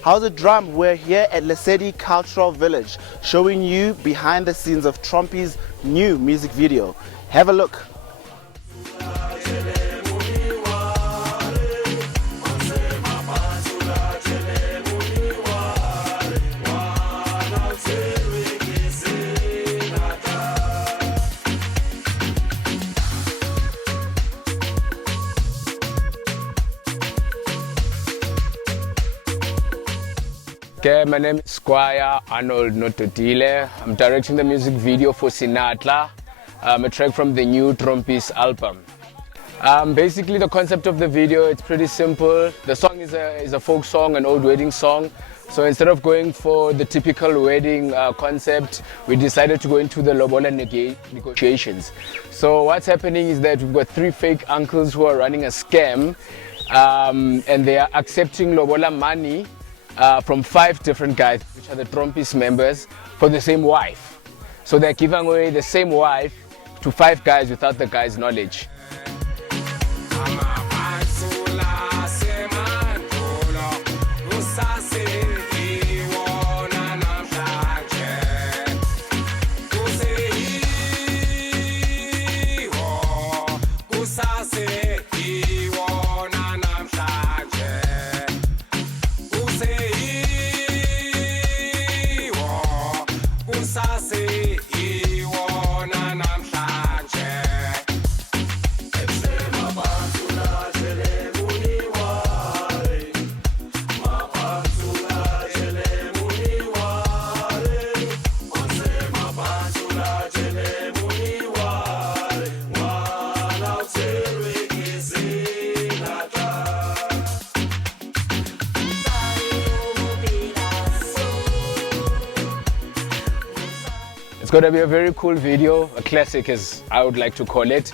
How's it, Drum? We're here at Lesedi Cultural Village, showing you behind the scenes of Trompies' new music video. Have a look. Okay, my name is Squire Arnold Notodile. I'm directing the music video for Senatla, a track from the new Trompies album. Basically, the concept of the video, it's pretty simple. The song is a folk song, an old wedding song. So instead of going for the typical wedding concept, we decided to go into the lobola negotiations. So what's happening is that we've got 3 fake uncles who are running a scam, and they are accepting lobola money from 5 different guys, which are the Trompies members, for the same wife. So they're giving away the same wife to 5 guys without the guy's knowledge. It's going to be a very cool video, a classic as I would like to call it.